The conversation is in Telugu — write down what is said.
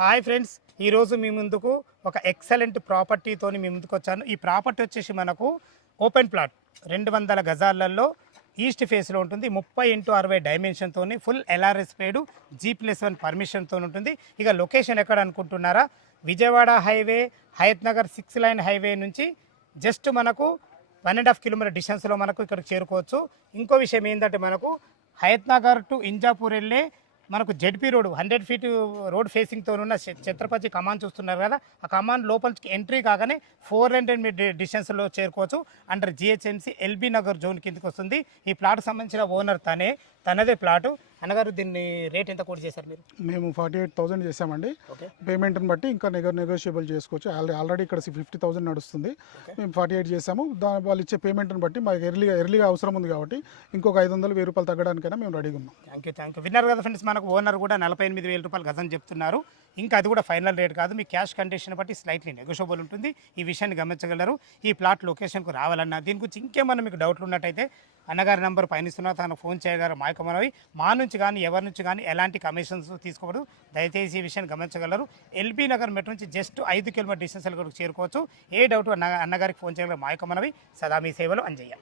హాయ్ ఫ్రెండ్స్, ఈరోజు మీ ముందుకు ఒక ఎక్సలెంట్ ప్రాపర్టీతోని మీ ముందుకు వచ్చాను. ఈ ప్రాపర్టీ వచ్చేసి మనకు ఓపెన్ ప్లాట్ 200 గజాలలో ఈస్ట్ ఫేస్లో ఉంటుంది. 30x60 డైమెన్షన్తో ఫుల్ ఎల్ఆర్ఎస్ పేడు G+1 పర్మిషన్తో ఉంటుంది. ఇక లొకేషన్ ఎక్కడ అనుకుంటున్నారా? Vijayawada highway, Hayathnagar 6 line highway నుంచి జస్ట్ మనకు 1.5 కిలోమీటర్ డిస్టెన్స్లో మనకు ఇక్కడికి చేరుకోవచ్చు. ఇంకో విషయం ఏంటంటే మనకు హయత్ నగర్ టు ఇంజాపూర్ వెళ్ళే మనకు జెడ్పీ రోడ్ 100 ఫీట్ రోడ్ ఫేసింగ్తో ఉన్న ఛత్రపతి కమాన్ చూస్తున్నారు కదా, ఆ కమాన్ లోపలికి ఎంట్రీ కాగానే 400 మీటర్ డిస్టెన్స్లో చేరుకోవచ్చు. Under GHMC LB Nagar zone కిందకి వస్తుంది. ఈ ప్లాట్ సంబంధించిన ఓనర్ తనదే ప్లాటు. అన్నగారు, దీన్ని రేట్ ఎంత కోట్ చేశారు మీరు? మేము 48,000 చేసామండి. పేమెంట్ని బట్టి ఇంకా నెగోషియబుల్ చేసుకోవచ్చు. ఆల్రెడీ ఇక్కడ 50,000 నడుస్తుంది. మేము 48 చేసాము. వాళ్ళు ఇచ్చే పేమెంట్ని బట్టి మాకు ఎర్లీగా అవసరం ఉంది కాబట్టి ఇంకొక 500-1000 రూపాయలు తగ్గడానికైనా మేము రెడీగా ఉన్నాం. Thank you. విన్నారు కదా ఫ్రెండ్స్, మనకు ఓనర్ కూడా 48,000 రూపాయలు గజం చెప్తున్నారు. ఇంకా అది కూడా ఫైనల్ రేట్ కాదు, మీ క్యాష్ కండిషన్ బట్టి స్లైట్లీ నెగోషియబుల్ ఉంటుంది. ఈ విషయాన్ని గమనించగలరు. ఈ ప్లాట్ లొకేషన్కు రావాలన్నా దీని గురించి ఇంకేమన్నా మీకు డౌట్లు ఉన్నట్టయితే అన్నగారి నెంబర్ పైన తనకు ఫోన్ చేయగలరు. మా నుంచి కానీ ఎవరి నుంచి కానీ ఎలాంటి కమిషన్స్ తీసుకోవద్దు. దయచేసి ఈ విషయాన్ని గమనించగలరు. ఎల్బీ నగర్ మెట్రో నుంచి జస్ట్ 5 కిలోమీటర్ డిస్టెన్స్ చేరుకోవచ్చు. ఏ డౌట్ అన్నగారికి ఫోన్ చేయగలరు. సదా మీ సేవలో అంజయ్య.